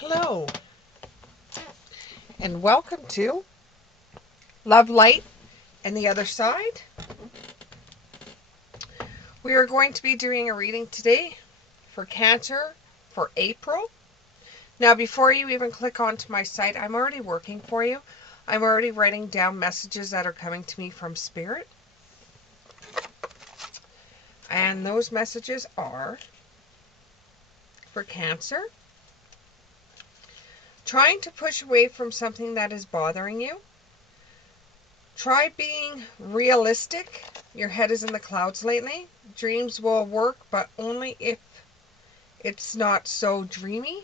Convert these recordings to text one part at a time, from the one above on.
Hello, and welcome to Love, Light, and the Other Side. We are going to be doing a reading today for Cancer for April. Now, before you even click onto my site, I'm already working for you. I'm already writing down messages that are coming to me from Spirit. And those messages are for Cancer. Trying to push away from something that is bothering you. Try being realistic. Your head is in the clouds lately. Dreams will work, but only if it's not so dreamy.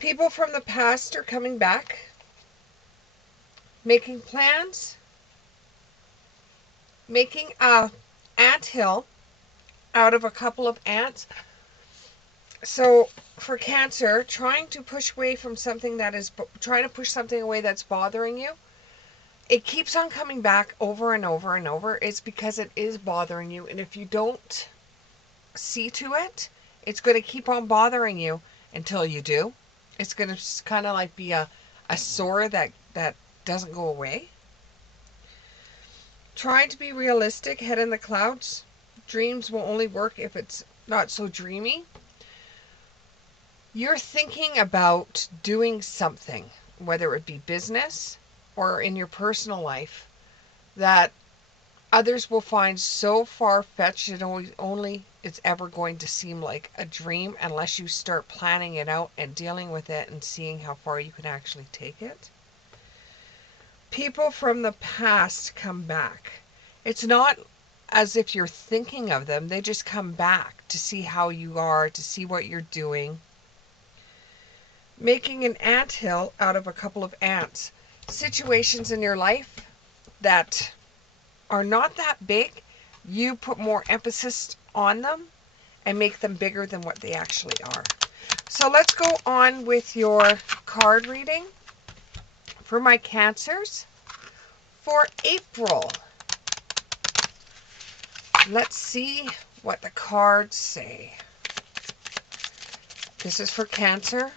People from the past are coming back. Making plans. Making a anthill out of a couple of ants. So for Cancer, trying to push away from something that is, trying to push something away that's bothering you. It keeps on coming back over and over and over. It's because it is bothering you. And if you don't see to it, it's going to keep on bothering you until you do. It's going to kind of like be a sore that doesn't go away. Trying to be realistic, head in the clouds. Dreams will only work if it's not so dreamy. You're thinking about doing something, whether it be business or in your personal life, that others will find so far-fetched it's ever going to seem like a dream unless you start planning it out and dealing with it and seeing how far you can actually take it. People from the past come back. It's not as if you're thinking of them. They just come back to see how you are, to see what you're doing. Making an anthill out of a couple of ants. Situations in your life that are not that big, you put more emphasis on them and make them bigger than what they actually are. So let's go on with your card reading for my Cancers for April. Let's see what the cards say. This is for Cancer,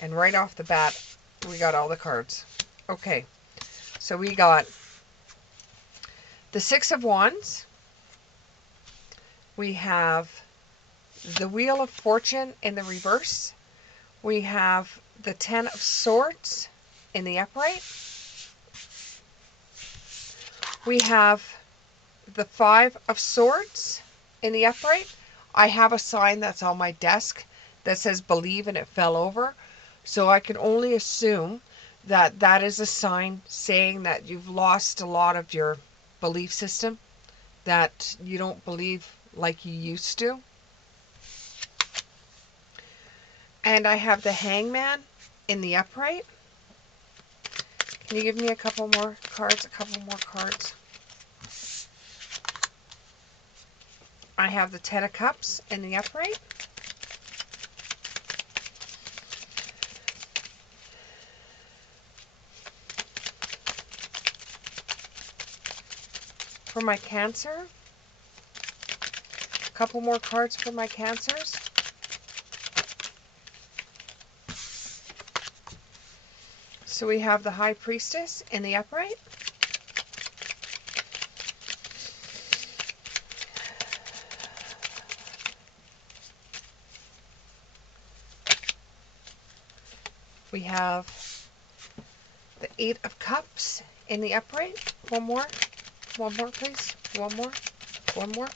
and right off the bat we got all the cards. Okay, so we got the Six of Wands. We have the Wheel of Fortune in the reverse. We have the Ten of Swords in the upright. We have the Five of Swords in the upright. I have a sign that's on my desk that says believe, and it fell over. So I can only assume that that is a sign saying that you've lost a lot of your belief system, that you don't believe like you used to. And I have the Hangman in the upright. Can you give me a couple more cards? I have the Ten of Cups in the upright. For my Cancer, a couple more cards for my Cancers. So we have the High Priestess in the upright. We have the Eight of Cups in the upright. One more please. One more.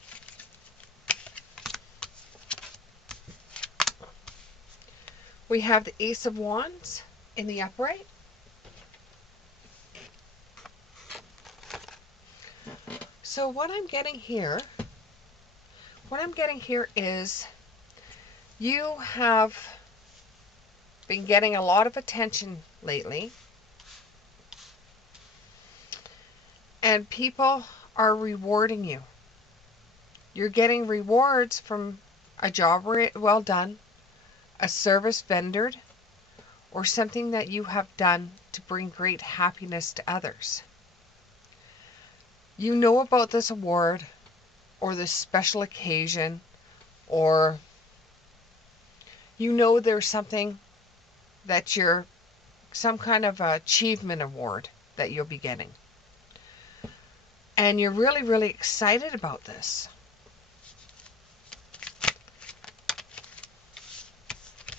We have the Ace of Wands in the upright. So what I'm getting here is you have been getting a lot of attention lately, and people are rewarding you. You're getting rewards from a job well done, a service rendered, or something that you have done to bring great happiness to others. You know about this award or this special occasion or You know there's something that you're, some kind of achievement award that you'll be getting. And you're really, really excited about this.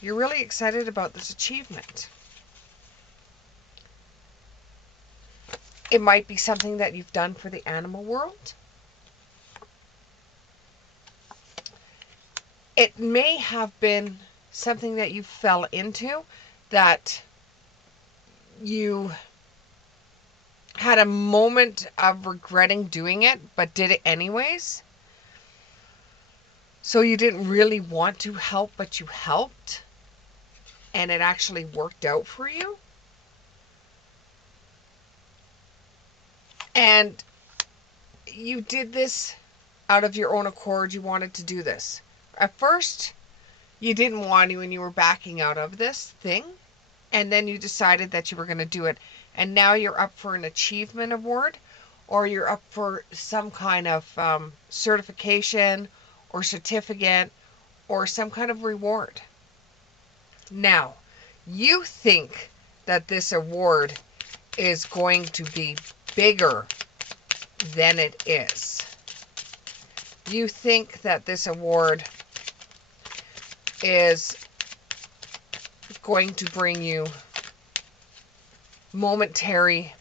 You're really excited about this achievement. It might be something that you've done for the animal world. It may have been something that you fell into that you had a moment of regretting doing it, but did it anyways. So you didn't really want to help, but you helped, and it actually worked out for you. And you did this out of your own accord. You wanted to do this. At first, you didn't want to, and you were backing out of this thing. And then you decided that you were going to do it. And now you're up for an achievement award, or you're up for some kind of certification or certificate or some kind of reward. Now, you think that this award is going to be bigger than it is. You think that this award is going to bring you momentary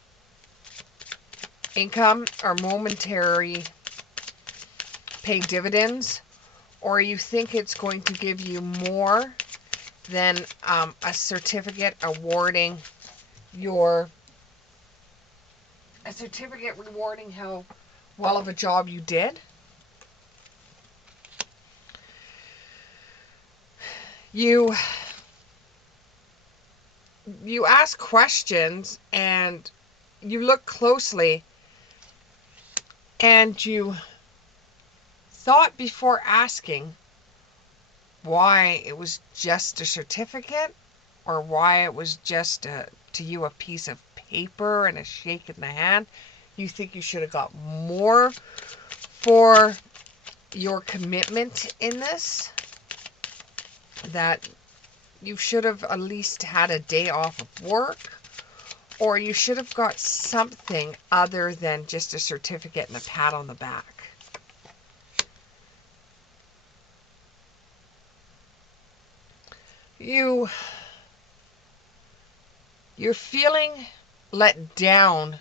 income or momentary pay dividends, or you think it's going to give you more than a certificate awarding a certificate rewarding how well of a job you did. You ask questions and you look closely and you thought before asking why it was just a certificate or why it was just to you a piece of paper and a shake in the hand. You think you should have got more for your commitment in this, that you should have at least had a day off of work, or you should have got something other than just a certificate and a pat on the back. You're feeling let down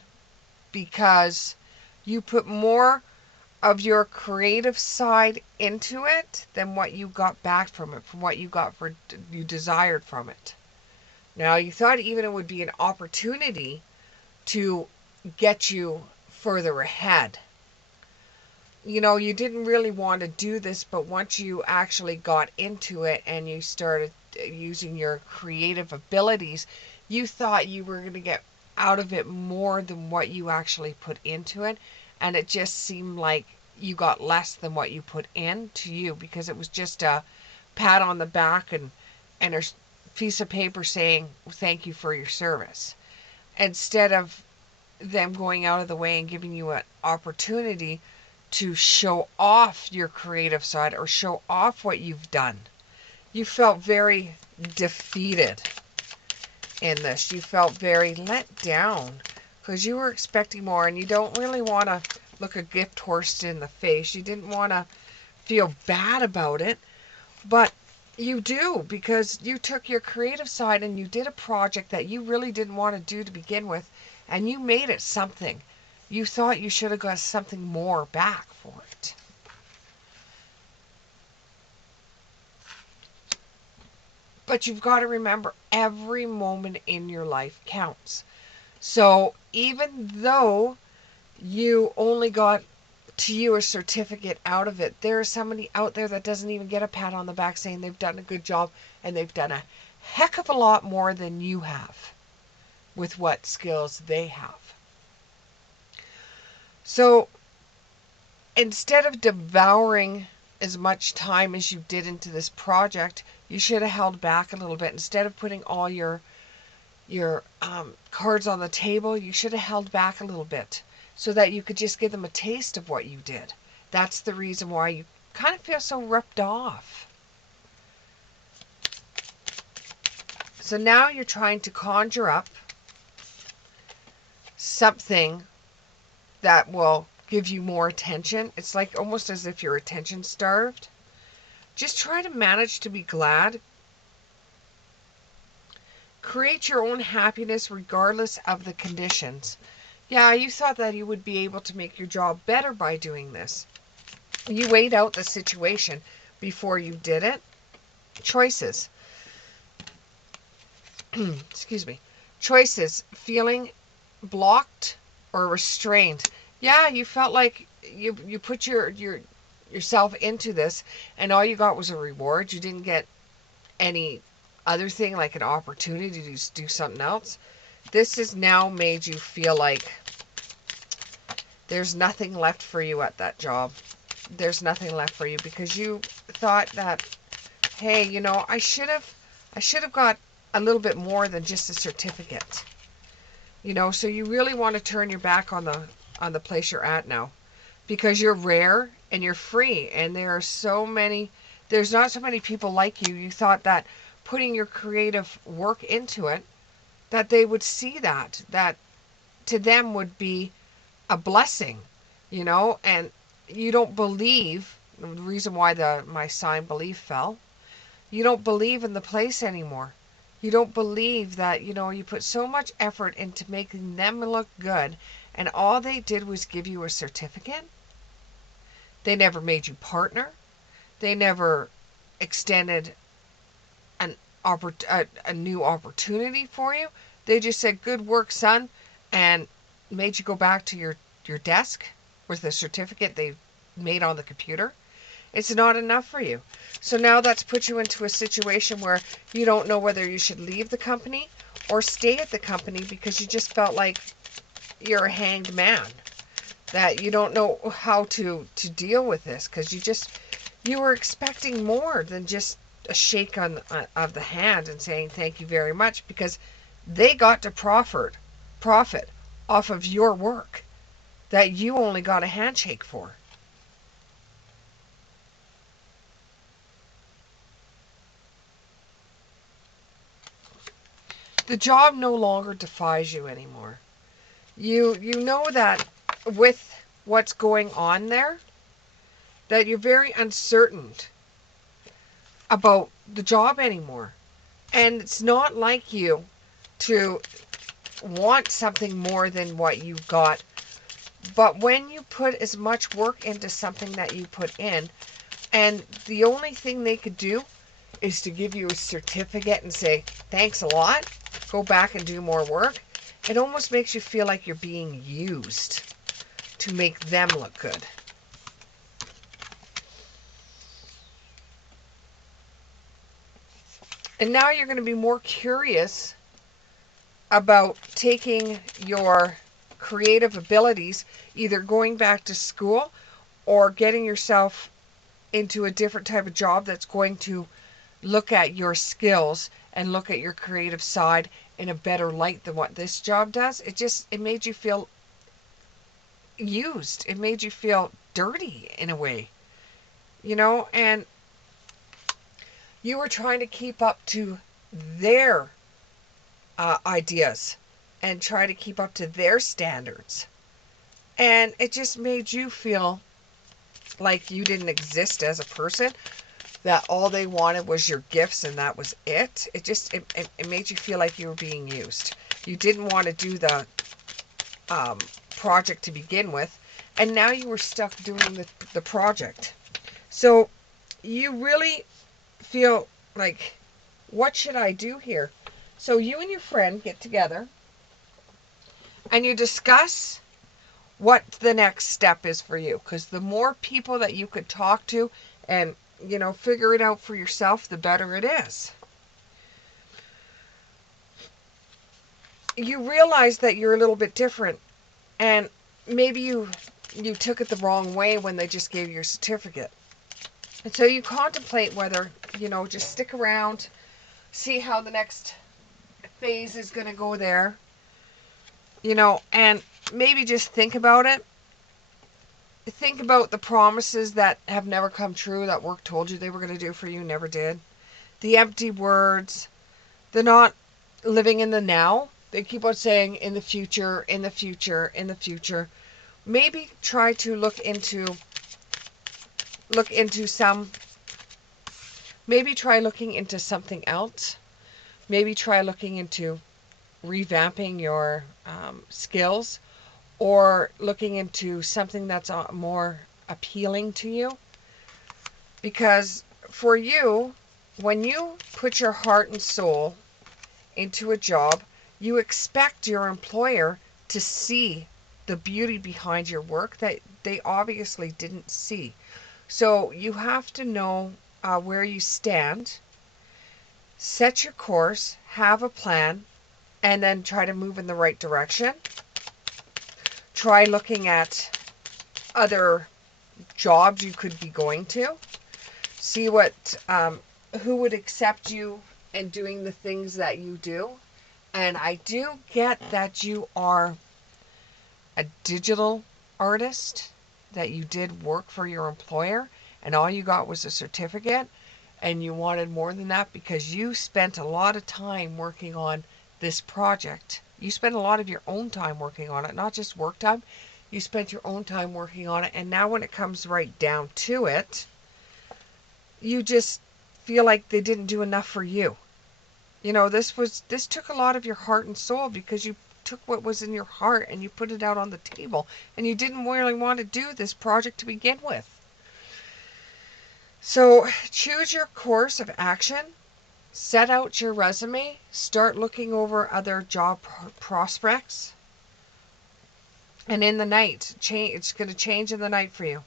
because you put more of your creative side into it than what you got back from it, from what you desired from it. Now, you thought even it would be an opportunity to get you further ahead. You know, you didn't really want to do this, but once you actually got into it and you started using your creative abilities, you thought you were going to get out of it more than what you actually put into it. And it just seemed like you got less than what you put into you, because it was just a pat on the back and a piece of paper saying thank you for your service, instead of them going out of the way and giving you an opportunity to show off your creative side or show off what you've done. You felt very defeated in this. You felt very let down because you were expecting more, and you don't really want to look a gift horse in the face. You didn't want to feel bad about it, but you do, because you took your creative side and you did a project that you really didn't want to do to begin with, and you made it something. You thought you should have got something more back for it. But you've got to remember, every moment in your life counts. So even though you only got to you a certificate out of it, there is somebody out there that doesn't even get a pat on the back saying they've done a good job, and they've done a heck of a lot more than you have with what skills they have. So instead of devouring as much time as you did into this project, you should have held back a little bit. Instead of putting all your cards on the table, you should have held back a little bit so that you could just give them a taste of what you did. That's the reason why you kind of feel so ripped off. So now you're trying to conjure up something that will give you more attention. It's like almost as if you're attention starved. Just try to manage to be glad. Create your own happiness regardless of the conditions. Yeah, you thought that you would be able to make your job better by doing this. You weighed out the situation before you did it. Choices. Excuse me. Choices. Feeling blocked or restrained. Yeah, you felt like you put yourself into this and all you got was a reward. You didn't get any other thing like an opportunity to do something else. This has now made you feel like there's nothing left for you at that job. There's nothing left for you because you thought that, hey, I should have got a little bit more than just a certificate. So you really want to turn your back on the place you're at now, because you're rare and you're free, and there's not so many people like you. You thought that putting your creative work into it, that they would see that to them would be a blessing, and you don't believe, the reason why my sign belief fell, you don't believe in the place anymore. You don't believe that, you put so much effort into making them look good, and all they did was give you a certificate. They never made you partner. They never extended a new opportunity for you. They just said, good work, son, and made you go back to your desk with the certificate they made on the computer. It's not enough for you. So now that's put you into a situation where you don't know whether you should leave the company or stay at the company, because you just felt like you're a hanged man, that you don't know how to deal with this, because you were expecting more than just a shake of the hand and saying thank you very much, because they got to profit off of your work that you only got a handshake for. The job no longer defies you anymore. You know that with what's going on there, that you're very uncertain about the job anymore. And it's not like you to want something more than what you got. But when you put as much work into something that you put in, and the only thing they could do is to give you a certificate and say, thanks a lot, go back and do more work, it almost makes you feel like you're being used to make them look good. And now you're going to be more curious about taking your creative abilities, either going back to school or getting yourself into a different type of job that's going to look at your skills and look at your creative side in a better light than what this job does. It made you feel used. It made you feel dirty in a way, and you were trying to keep up to their ideas and try to keep up to their standards. And it just made you feel like you didn't exist as a person, that all they wanted was your gifts and that was it. It made you feel like you were being used. You didn't want to do the project to begin with, and now you were stuck doing the project. So you really feel like, what should I do here? So you and your friend get together and you discuss what the next step is for you, because the more people that you could talk to and figure it out for yourself, the better it is. You realize that you're a little bit different, and maybe you took it the wrong way when they just gave you your certificate. And so you contemplate whether, just stick around, see how the next phase is going to go there, and maybe just think about it. Think about the promises that have never come true, that work told you they were going to do for you, never did. The empty words, They're not living in the now. They keep on saying in the future, in the future, in the future. Maybe try to look into some, maybe try looking into something else. Maybe try looking into revamping your skills, or looking into something that's more appealing to you. Because for you, when you put your heart and soul into a job, you expect your employer to see the beauty behind your work that they obviously didn't see. So you have to know where you stand, set your course, have a plan, and then try to move in the right direction. Try looking at other jobs you could be going to. See who would accept you in doing the things that you do. And I do get that you are a digital artist, that you did work for your employer, and all you got was a certificate, and you wanted more than that because you spent a lot of time working on this project. You spent a lot of your own time working on it, not just work time. You spent your own time working on it, and now when it comes right down to it, you just feel like they didn't do enough for you. You know, this took a lot of your heart and soul, because you took what was in your heart and you put it out on the table, and you didn't really want to do this project to begin with. So choose your course of action, set out your resume, start looking over other job prospects, and in the night, it's going to change in the night for you.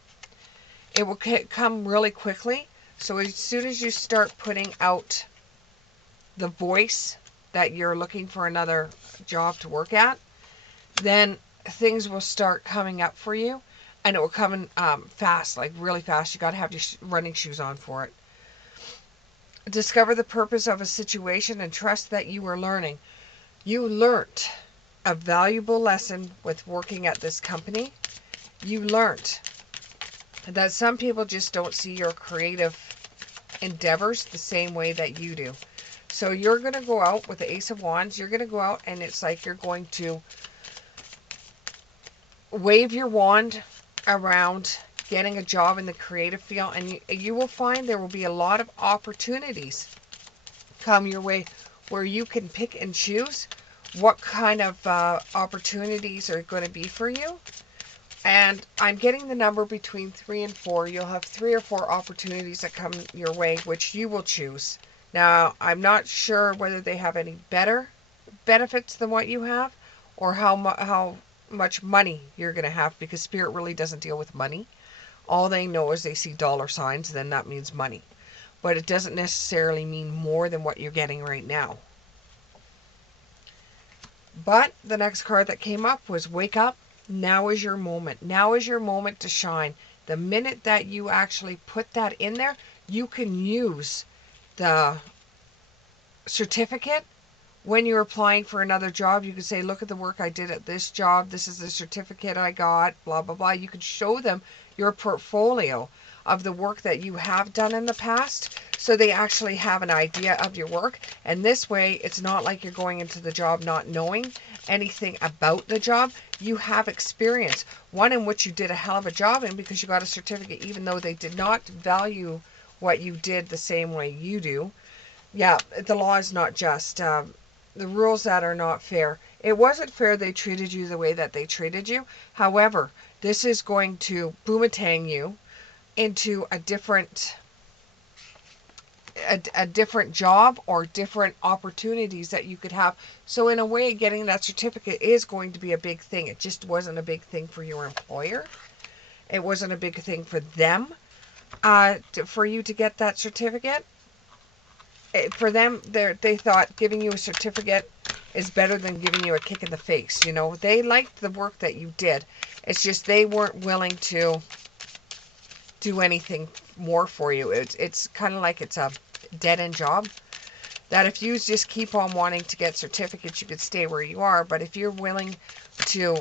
It will come really quickly. So as soon as you start putting out the voice that you're looking for another job to work at, then things will start coming up for you, and it will come in fast, like really fast. You got to have your running shoes on for it. Discover the purpose of a situation and trust that you are learning. You learned a valuable lesson with working at this company. You learned that some people just don't see your creative endeavors the same way that you do. So you're going to go out with the Ace of Wands. You're going to go out, and it's like you're going to wave your wand around getting a job in the creative field, and you will find there will be a lot of opportunities come your way where you can pick and choose what kind of opportunities are going to be for you. And I'm getting the number between 3 and 4. You'll have 3 or 4 opportunities that come your way, which you will choose. Now, I'm not sure whether they have any better benefits than what you have, or how much money you're going to have, because Spirit really doesn't deal with money. All they know is they see dollar signs, then that means money. But it doesn't necessarily mean more than what you're getting right now. But the next card that came up was Wake Up. Now is your moment. Now is your moment to shine. The minute that you actually put that in there, you can use the certificate. When you're applying for another job, you can say, look at the work I did at this job. This is the certificate I got, blah, blah, blah. You can show them your portfolio of the work that you have done in the past, so they actually have an idea of your work. And this way, it's not like you're going into the job not knowing anything about the job. You have experience, one in which you did a hell of a job in, because you got a certificate, even though they did not value what you did the same way you do. Yeah, the law is not just. The rules that are not fair. It wasn't fair they treated you the way that they treated you. However, this is going to boomerang you into a different job, or different opportunities that you could have. So in a way, getting that certificate is going to be a big thing. It just wasn't a big thing for your employer. It wasn't a big thing for them for you to get that certificate. For them, they thought giving you a certificate is better than giving you a kick in the face. You know, they liked the work that you did. It's just they weren't willing to do anything more for you. It's kind of like it's a dead-end job, that if you just keep on wanting to get certificates, you could stay where you are. But if you're willing to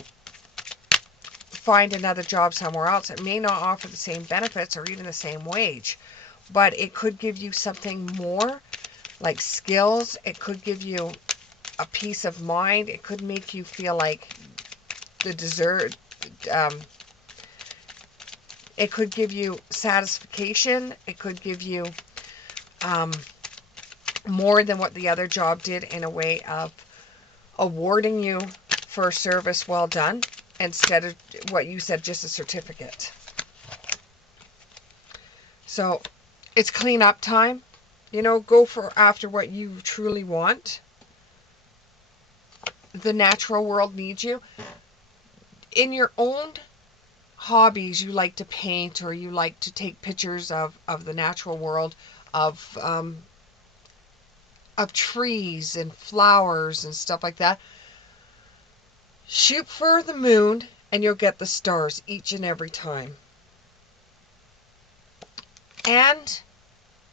find another job somewhere else, it may not offer the same benefits or even the same wage, but it could give you something more like skills. It could give you a peace of mind. It could make you feel like the dessert. Um, it could give you satisfaction. It could give you um, more than what the other job did, in a way of awarding you for service well done, instead of what you said, just a certificate. So it's clean up time. Go for after what you truly want. The natural world needs you. In your own hobbies, you like to paint, or you like to take pictures of the natural world, of trees and flowers and stuff like that. Shoot for the moon and you'll get the stars each and every time. And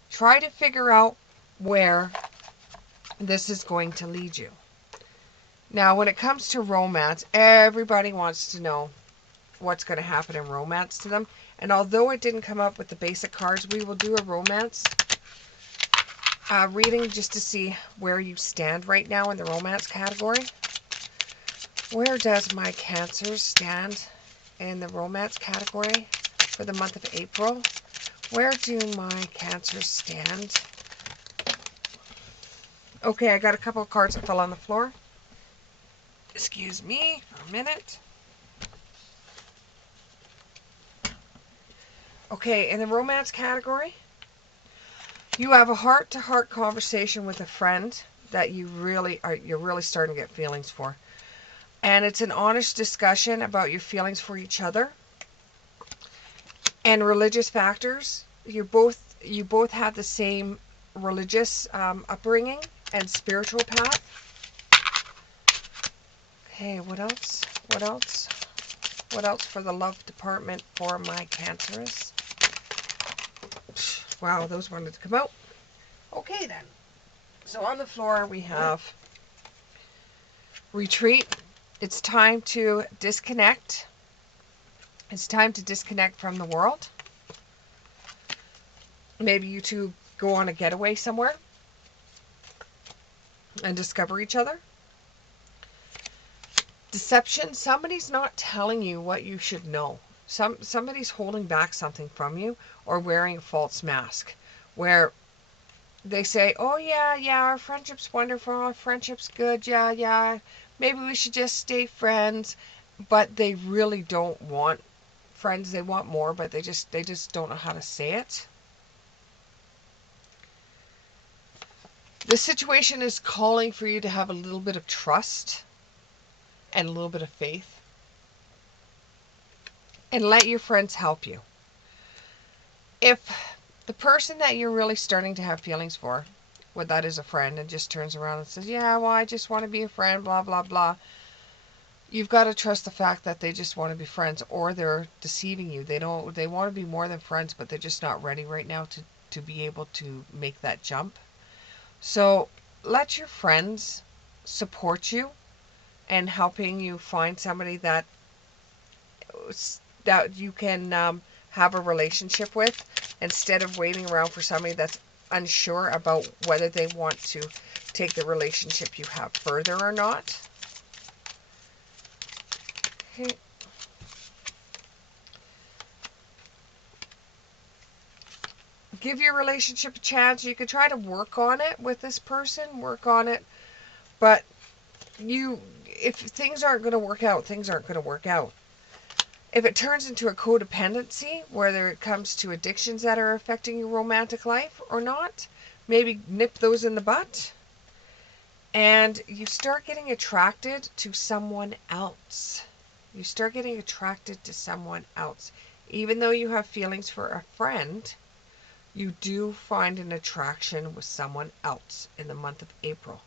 try to figure out where this is going to lead you. Now, when it comes to romance, everybody wants to know what's going to happen in romance to them. And although it didn't come up with the basic cards, we will do a romance reading just to see where you stand right now in the romance category. Where does my Cancer stand in the romance category for the month of April? Where do my Cancers stand? Okay, I got a couple of cards that fell on the floor. Excuse me for a minute. Okay, in the romance category, you have a heart-to-heart conversation with a friend that you're really starting to get feelings for. And it's an honest discussion about your feelings for each other. And religious factors, you both have the same religious upbringing and spiritual path. Okay, what else? What else? What else for the love department for my Cancerous? Wow, those wanted to come out. Okay then. So on the floor we have retreat. It's time to disconnect. It's time to disconnect from the world. Maybe you two go on a getaway somewhere and discover each other. Deception. Somebody's not telling you what you should know. Somebody's holding back something from you, or wearing a false mask, where they say, oh yeah, our friendship's wonderful, our friendship's good, yeah, maybe we should just stay friends. But they really don't want friends. They want more, but they just don't know how to say it. The situation is calling for you to have a little bit of trust and a little bit of faith, and let your friends help you. If the person that you're really starting to have feelings for, what that is a friend, and just turns around and says, yeah, well, I just want to be a friend, blah, blah, blah, you've got to trust the fact that they just want to be friends, or they're deceiving you. They want to be more than friends, but they're just not ready right now to be able to make that jump. So let your friends support you and helping you find somebody that you can have a relationship with, instead of waiting around for somebody that's unsure about whether they want to take the relationship you have further or not. Okay. Give your relationship a chance. You could try to work on it with this person, work on it, but if things aren't going to work out, things aren't going to work out. If it turns into a codependency, whether it comes to addictions that are affecting your romantic life or not, maybe nip those in the butt. And you start getting attracted to someone else. You start getting attracted to someone else. Even though you have feelings for a friend, you do find an attraction with someone else in the month of April.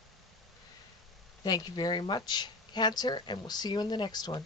Thank you very much, Cancer, and we'll see you in the next one.